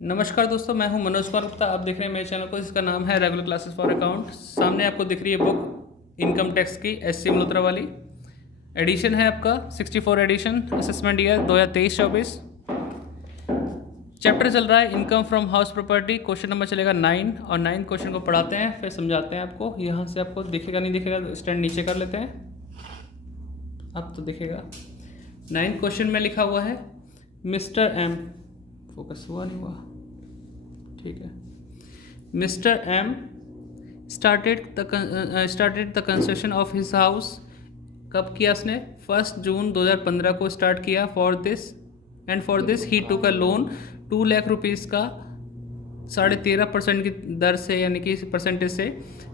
नमस्कार दोस्तों, मैं हूं मनोज कुमार गुप्ता। आप देख रहे हैं मेरे चैनल को, जिसका नाम है रेगुलर क्लासेस फॉर अकाउंट। सामने आपको दिख रही है बुक इनकम टैक्स की, एस.सी. मल्होत्रा वाली। एडिशन है आपका 64 एडिशन, असेसमेंट ईयर 2023-24। चैप्टर चल रहा है income from house property. Question number चलेगा 9 और 9 क्वेश्चन को पढ़ाते हैं, फिर समझाते हैं आपको। यहाँ से आपको दिखेगा नहीं दिखेगा, स्टैंड नीचे कर लेते हैं। अब तो दिखेगा। 9 क्वेश्चन में लिखा हुआ है मिस्टर एम, फोकस हुआ नहीं हुआ, ठीक है। Mister M started the construction of his house. कब किया उसने? 1 जून 2015 को स्टार्ट किया। For this he took a loan 2 lakh rupees का 13.5% की दर से, यानी कि परसेंटेज से,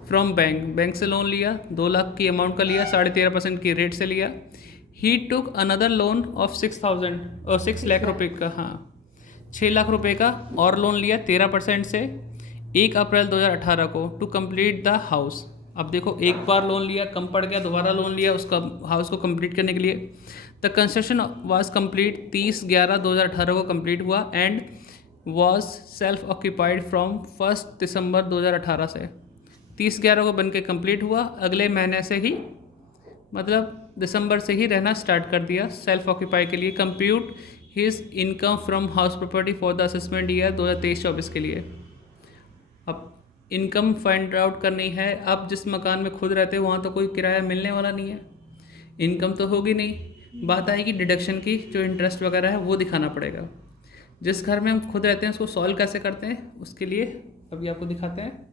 फ्रॉम बैंक से लोन लिया। 2 लाख की अमाउंट का लिया, 13.5% की रेट से लिया। ही टुक अनदर लोन ऑफ 6,000 और 6 लाख रुपये का, हाँ 6 लाख रुपए का और लोन लिया 13% से 1 अप्रैल 2018 को, टू कंप्लीट द हाउस। अब देखो, एक बार लोन लिया, कम पड़ गया, दोबारा लोन लिया उसका हाउस को कंप्लीट करने के लिए। द कंस्ट्रक्शन वाज कंप्लीट 30/11/2018 को कंप्लीट हुआ and was self occupied from 1 दिसंबर 2018 से। 30/11 को बन के कम्प्लीट हुआ, अगले महीने से ही, मतलब दिसंबर से ही रहना स्टार्ट कर दिया सेल्फ ऑक्यूपाई के लिए। Compute his income from house property for the assessment year 2023-24 के लिए। अब इनकम फाइंड आउट करनी है। अब जिस मकान में खुद रहते हैं वहाँ तो कोई किराया मिलने वाला नहीं है, इनकम तो होगी नहीं। बात आएगी डिडक्शन की, जो इंटरेस्ट वगैरह है वो दिखाना पड़ेगा। जिस घर में हम खुद रहते हैं उसको सॉल्व कैसे करते हैं, उसके लिए अभी आपको दिखाते हैं।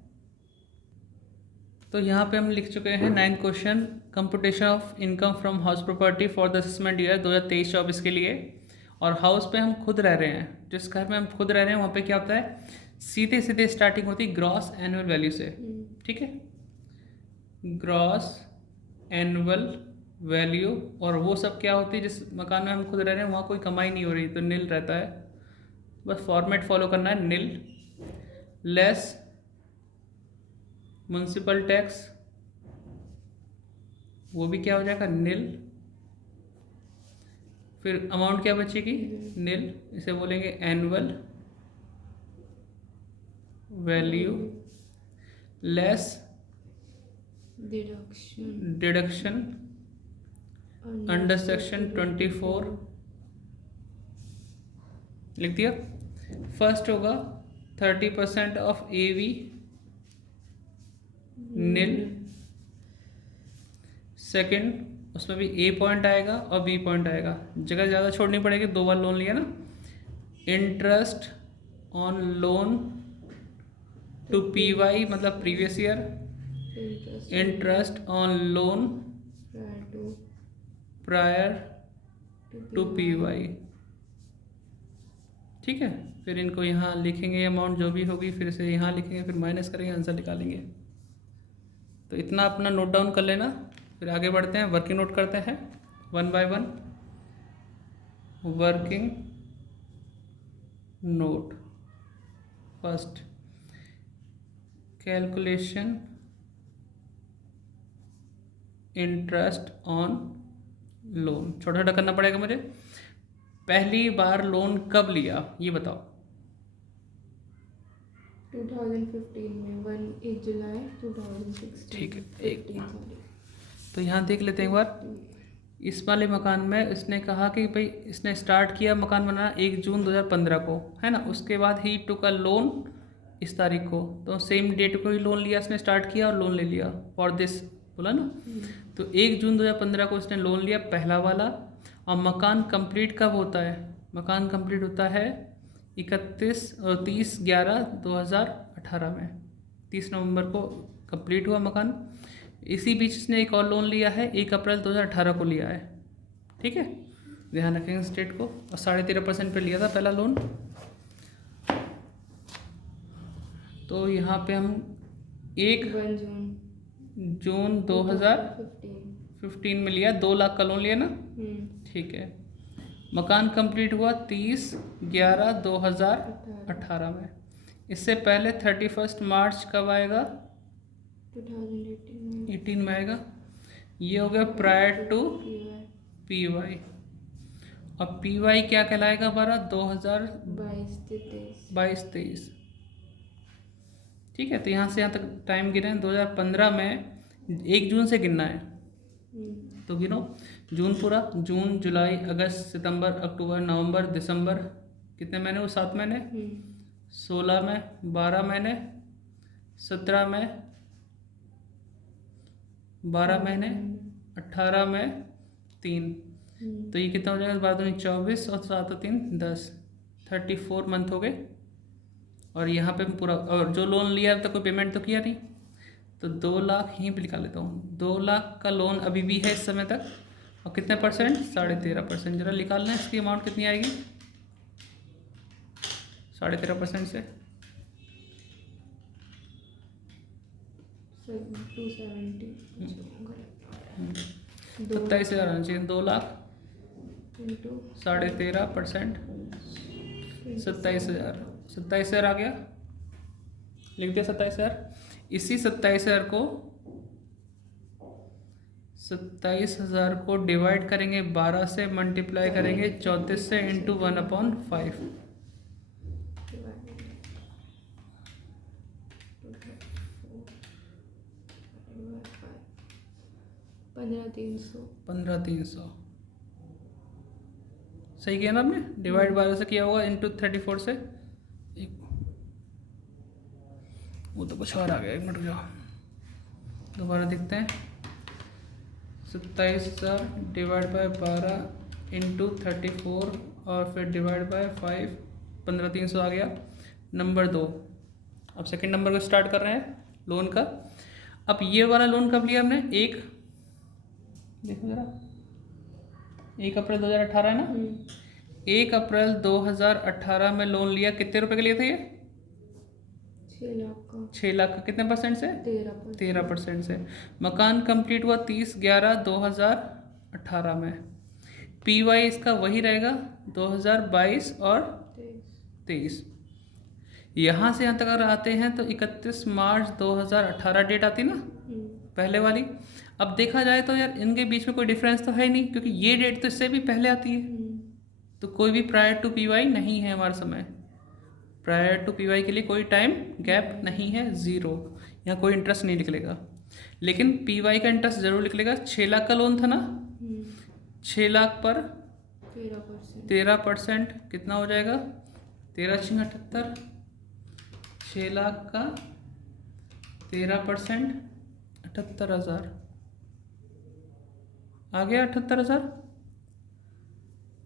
तो यहाँ पे हम लिख चुके हैं 9 question, computation of income from house property for the assessment year 2023-24 के लिए। और हाउस पे हम खुद रह रहे हैं, जिस घर में हम खुद रह रहे हैं वहाँ पे क्या होता है, सीधे सीधे स्टार्टिंग होती है ग्रॉस एनुअल वैल्यू से, ठीक है। ग्रॉस एनुअल वैल्यू, और वो सब क्या होती है, जिस मकान में हम खुद रह रहे हैं वहाँ कोई कमाई नहीं हो रही तो नील रहता है। बस फॉर्मेट फॉलो करना है, नील लेस म्युनिसिपल टैक्स, वो भी क्या हो जाएगा, नील। फिर अमाउंट क्या बचेगी, नील। इसे बोलेंगे annual value less deduction under section 24। लिख दिया। फर्स्ट होगा 30% ऑफ AV, नील। सेकंड, उसमें भी A पॉइंट आएगा और B पॉइंट आएगा, जगह ज़्यादा छोड़नी पड़ेगी, 2 बार लोन लिया ना। Interest on loan to PY, मतलब previous year. Interest on loan prior to PY, ठीक है। फिर इनको यहाँ लिखेंगे, अमाउंट जो भी होगी, फिर से यहाँ लिखेंगे, फिर माइनस करेंगे, आंसर निकालेंगे। तो इतना अपना नोट डाउन कर लेना, फिर आगे बढ़ते हैं, वर्किंग नोट करते हैं 1 by 1। Working note. First, calculation interest on loan. छोटा छोटा करना पड़ेगा मुझे। पहली बार लोन कब लिया ये बताओ। 2015 में 1 जुलाई 2016। ठीक है, एक तो यहाँ देख लेते हैं एक बार। इस वाले मकान में इसने कहा कि भाई इसने स्टार्ट किया मकान बनाना 1 जून 2015 को, है ना। उसके बाद ही टुक अ लोन इस तारीख को, तो सेम डेट को ही लोन लिया, इसने स्टार्ट किया और लोन ले लिया फॉर दिस, बोला ना। तो 1 जून 2015 को इसने लोन लिया, पहला वाला। और मकान कंप्लीट कब होता है? मकान कंप्लीट होता है 30/11/2018 में, 30 नवंबर को कंप्लीट हुआ मकान। इसी बीच इसने एक और लोन लिया है, 1 अप्रैल 2018 को लिया है, ठीक है। ध्यान रखेंगे इस डेट को। और 13.5% पे लिया था पहला लोन। तो यहाँ पे हम 1 जून 2015 में लिया, 2 लाख का लोन लिया ना, ठीक है। मकान कंप्लीट हुआ 30/11/2018 में। इससे पहले 31 मार्च कब आएगा? 2018 में आएगा। ये हो गया प्रायर टू PY। अब पी वाई क्या कहलाएगा हमारा 22 2022-23। ठीक है, तो यहाँ से यहाँ तक टाइम गिने 2015 में 1 जून से गिनना है। तो गिनो जून पूरा, जून जुलाई अगस्त सितंबर अक्टूबर नवंबर दिसंबर, कितने महीने वो 7 महीने, 16 में 12 महीने, 17 में 12 महीने, 18 में 3। तो ये कितना हो जाएगा 12 24 और 7 3 10, 34 मंथ हो गए। और यहाँ पे पूरा, और जो लोन लिया अब तक कोई पेमेंट तो किया नहीं, तो 2 लाख यहीं पे निकाल लेता हूँ। 2 लाख का लोन अभी भी है इस समय तक, और कितने परसेंट, 13.5%। जरा निकाल लें इसकी अमाउंट कितनी आएगी 13.5% से 27,000 आना चाहिए। 2 लाख 13.5%, 27,000, 27,000 आ गया, लिख दिया 27,000। इसी 27,000 को डिवाइड करेंगे 12 से, मल्टीप्लाई करेंगे 34 से, इंटू 1/5। 15,300 सही किया ना आपने, डिवाइड 12 से किया होगा, इंटू 34 से। वो तो कुछ और आ गया, एक मिनट जाओ दोबारा देखते हैं। 27,000 डिवाइड बाय 12 इंटू 34 और फिर डिवाइड बाय 5, 15,300 आ गया। नंबर 2, अब सेकंड नंबर को स्टार्ट कर रहे हैं लोन का। अब ये वाला लोन कब लिया हमने, देखो जरा, 1 अप्रैल 2018 है ना। 1 अप्रैल 2018 में लोन लिया, कितने रुपए के लिए था ये, 6 लाख का। कितने परसेंट से, 13% से। मकान कंप्लीट हुआ 30/11/2018 में। पी वाई इसका वही रहेगा 2022 और 23। यहाँ से यहाँ तक अगर आते हैं तो 31 मार्च 2018 डेट आती ना पहले वाली। अब देखा जाए तो यार इनके बीच में कोई डिफरेंस तो है नहीं, क्योंकि ये डेट तो इससे भी पहले आती है। तो कोई भी प्रायर टू पी वाई नहीं है हमारे समय, प्रायर टू पी वाई के लिए कोई टाइम गैप नहीं है, 0। यहाँ कोई इंटरेस्ट नहीं निकलेगा, लेकिन पी वाई का इंटरेस्ट जरूर निकलेगा। 6 लाख का लोन था ना, 6 लाख पर 13% कितना हो जाएगा, 13/6 = 78। 6 लाख का 13% 78,000 आ गया, 78,000।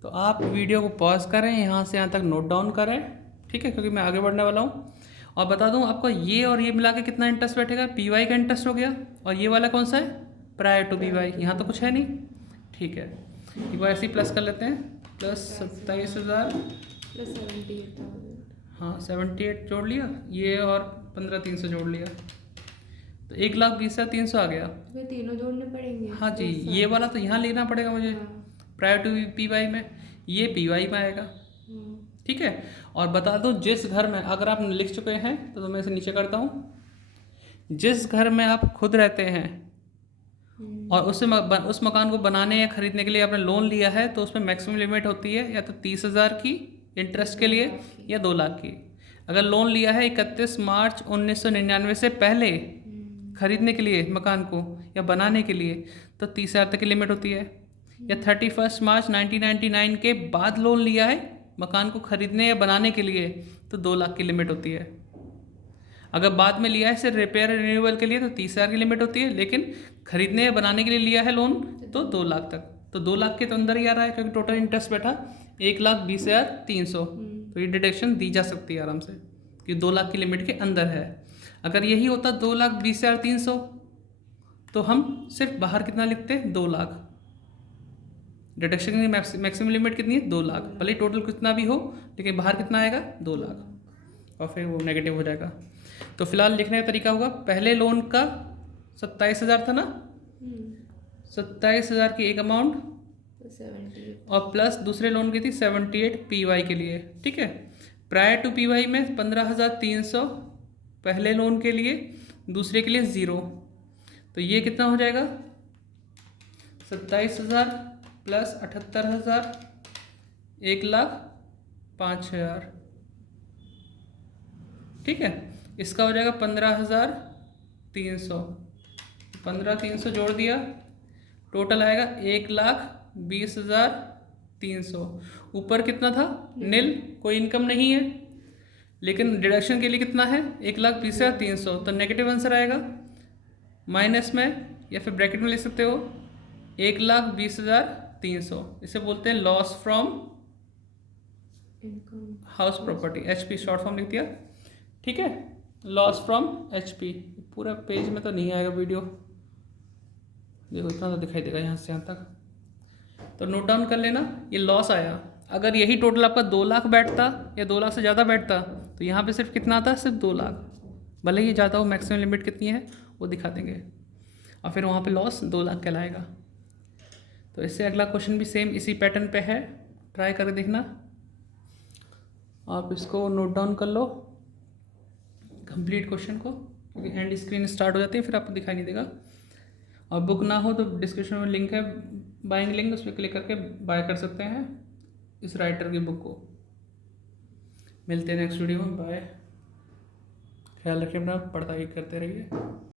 तो आप वीडियो को पॉज करें, यहाँ से यहाँ तक नोट डाउन करें, ठीक है, क्योंकि मैं आगे बढ़ने वाला हूँ। और बता दूँ आपको, ये और ये मिला के कितना इंटरेस्ट बैठेगा, पी वाई का इंटरेस्ट हो गया, और ये वाला कौन सा है, प्रायर टू पी वाई। यहाँ तो कुछ है नहीं, ठीक है। एक बार ऐसे ही प्लस कर लेते हैं, प्लस 27,000 प्लस 78,000, हाँ 78 जोड़ लिया, ये और 15,300 जोड़ लिया, तो 1,20,300 आ गया। तो तीनों जोड़ने पड़ेंगे। हाँ जी, ये वाला तो यहाँ लेना पड़ेगा मुझे, प्रायर टू पी वाई में, ये पी वाई में आएगा, ठीक है। और बता दो, जिस घर में, अगर आप लिख चुके हैं तो मैं इसे नीचे करता हूँ, जिस घर में आप खुद रहते हैं और उस मकान को बनाने या खरीदने के लिए आपने लोन लिया है, तो उसमें मैक्सिमम लिमिट होती है या तो 30,000 की इंटरेस्ट के लिए या 2 लाख की। अगर लोन लिया है 31 मार्च 1999 से पहले खरीदने के लिए मकान को या बनाने के लिए, तो 30,000 तक की लिमिट होती है। या 31 मार्च 1999 के बाद लोन लिया है मकान को खरीदने या बनाने के लिए, तो 2 लाख की लिमिट होती है। अगर बाद में लिया है सिर्फ रिपेयर रिन्यूअल के लिए, तो 30,000 की लिमिट होती है, लेकिन खरीदने या बनाने के लिए लिया है लोन तो 2 लाख तक। तो 2 लाख के तो अंदर ही आ रहा है, क्योंकि टोटल इंटरेस्ट बैठा 1,20,300, तो ये डिडक्शन दी जा सकती है आराम से कि 2 लाख की लिमिट के अंदर है। अगर यही होता 2,20,300, तो हम सिर्फ बाहर कितना लिखते, 2 लाख। डिडक्शन की मैक्सिमम लिमिट कितनी है, 2 लाख, भले टोटल कितना भी हो, लेकिन बाहर कितना आएगा, 2 लाख, और फिर वो नेगेटिव हो जाएगा। तो फिलहाल लिखने का तरीका होगा, पहले लोन का 27,000 था ना, 27,000 की एक अमाउंट, 78, और प्लस दूसरे लोन की थी 78 पी वाई के लिए, ठीक है। प्रायर टू पी वाई में 15,300 पहले लोन के लिए, दूसरे के लिए 0। तो ये कितना हो जाएगा, 27,000 प्लस 78,000 1,05,000, ठीक है। इसका हो जाएगा 15,300, 15,300 जोड़ दिया, टोटल आएगा 1,20,300। ऊपर कितना था? नील, कोई इनकम नहीं है, लेकिन डिडक्शन के लिए कितना है? 1,20,300, तो नेगेटिव आंसर आएगा। माइनस में या फिर ब्रैकेट में लिख सकते हो 1,20,300। इसे बोलते हैं loss from income house property, HP short form लिख दिया, ठीक है। Loss from HP। पूरा पेज में तो नहीं आएगा वीडियो, देखो इतना तो दिखाई देगा यहाँ से यहाँ तक, तो नोट डाउन कर लेना। ये लॉस आया, अगर यही टोटल आपका 2 लाख बैठता या 2 लाख से ज़्यादा बैठता तो यहाँ पे सिर्फ कितना आता? सिर्फ 2 लाख। भले ही ज़्यादा हो, मैक्सिमम लिमिट कितनी है वो दिखा देंगे, और फिर वहाँ पे लॉस 2 लाख कहलाएगा। तो इससे अगला क्वेश्चन भी सेम इसी पैटर्न पे है, ट्राई करके देखना। आप इसको नोट डाउन कर लो कंप्लीट क्वेश्चन को, क्योंकि एंड स्क्रीन स्टार्ट हो जाती है फिर आपको दिखाई नहीं देगा। और बुक ना हो तो डिस्क्रिप्शन में लिंक है, बाइंग लिंक, उस पर क्लिक करके बाय कर सकते हैं इस राइटर की बुक को। मिलते हैं नेक्स्ट वीडियो में, बाय। ख्याल रखिए अपना, पढ़ाई करते रहिए।